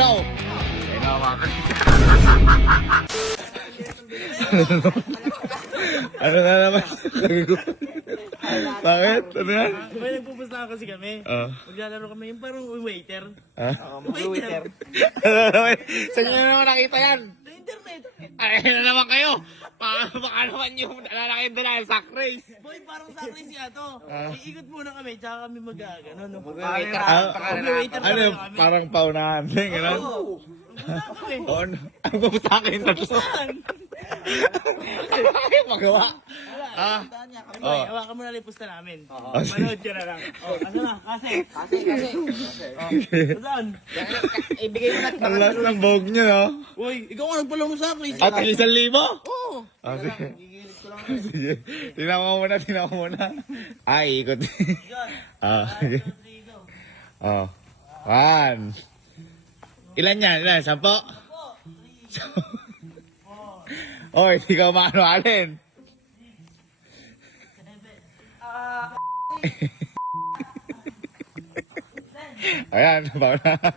Go! ano na naman? Bakit? Ano yan? May nagpupustahan kasi kami. Oh. Maglalaro kami yung parang waiter. Ah? ah oh, waiter. Saan ano nyo naman nakita yan? Sa internet. Ay, ano na naman kayo. Baka, baka naman yung lalaki dala sa sack race. Boy, parang sa akin siya to. Ah. Iikot muna kami, tsaka kami mag-agano. No? Mag-waiter. Ah, Mag-waiter ano, kami. parang paunahan din, gano'n? Oo. Oo, ano? Ang pupunta kayo tatlo. Saan? Ano kayo magawa? Ah, Oh. hawakan mo na lang yung pusta namin. Oh, sige. Manood ka na lang. Oh, asa na? Kasi. Kasi, kasi. Oh, saan? Ibigay mo na. ang last ng bog nyo, no? Uy, ikaw nga nagpalong sa akin. At ang isang libo? Oo. Ah, sige. Sige. Tingnan ko muna, tingnan ko muna. Ay, ikot. Ah, sige. Oh. One. Ilan yan? Ilan? Sampo? Oy, hindi ka maano alin. Ayan, paunahan.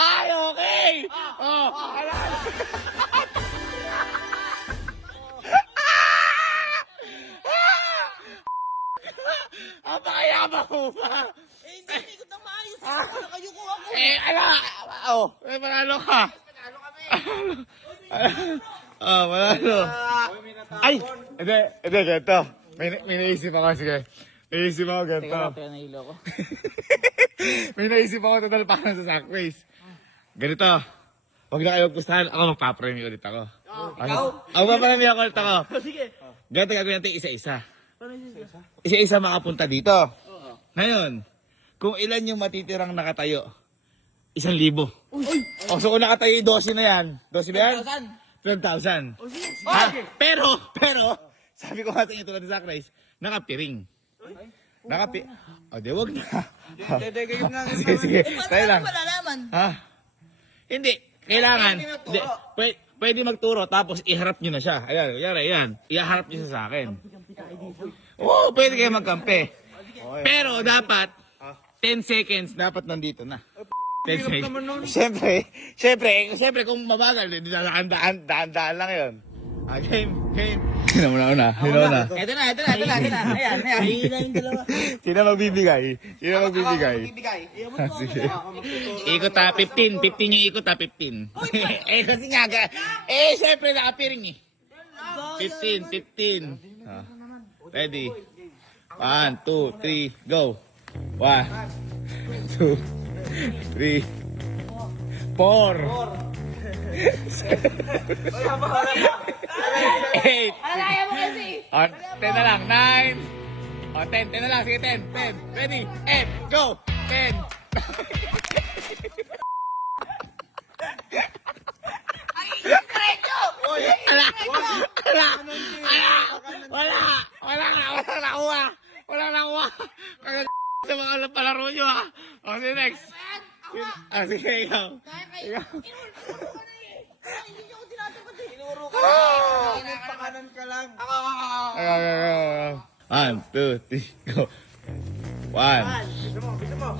Ay, okay! Oh, ala. Ang pakayabang mo ba? Eh, hindi, ikot ng maayos. Ano kayo ko ako? Eh, ala! Oh, may manalo ka. Ah, manalo. Ay! Hindi, hindi, ganito. May, may naisip ako, sige. May naisip ako ganito. Kaya nahilo ko. may naisip ako total para sa sack race. Ganito. Huwag na kayo gustahan. Ako magpapremyo ulit ako. Ikaw? Ako magpapremyo ako ulit ako. Oh, sige. Ganito gagawin natin isa-isa. Isa-isa makapunta dito. Ngayon, kung ilan yung matitirang nakatayo, isang libo. O, so kung nakatayo yung 12 na yan, 12 ba yan? 12,000. Oh, sige. Ha? Pero, pero, sabi ko nga sa inyo tulad sa race, nakapiring. Nakapi... O, di wag na. Sige, sige. Eh, Tayo lang. malalaman? Ha? Hindi. Kailangan. Hindi. Pwede, pwede magturo tapos iharap nyo na siya. Ayan, ayan, ayan. Iharap nyo siya sa akin. Oo, pwede kayo magkampi. Pero dapat, 10 seconds dapat nandito na. 10 seconds. Siyempre, siyempre, siyempre kung mabagal, di daan, daan, daan, daan lang yun. Ah, game, game. Sino mo na una? Sino na? Ito na, ito na, ito na, ito na. Ayan, ayan. Ay, na yung dalawa. Sino magbibigay? Sino magbibigay? Bibigay. Ah, sige. Ikot ha, 15. 15 yung ikot ha, 15. eh, kasi nga, ga- eh, syempre nakapiring eh. 15, 15. Ah. Ready? 1, 2, 3, go. 1, 2, 3, 4, 8, Alaya mo Oh, 10 na lang. 9. Oh, 10. 10 na lang. Sige, 10. 10. Ready? 8. Go. 10. Wala. Wala. Wala. Wala. Wala na. Wala nakuha. Wala nakuha. Kaya sa mga palaro nyo ha. O, sige, next. Ah, sige, ikaw. Ikaw. Pakanan ka lang. Okay, okay, okay. One, two, three, go. One. Bisa mo, bisa mo.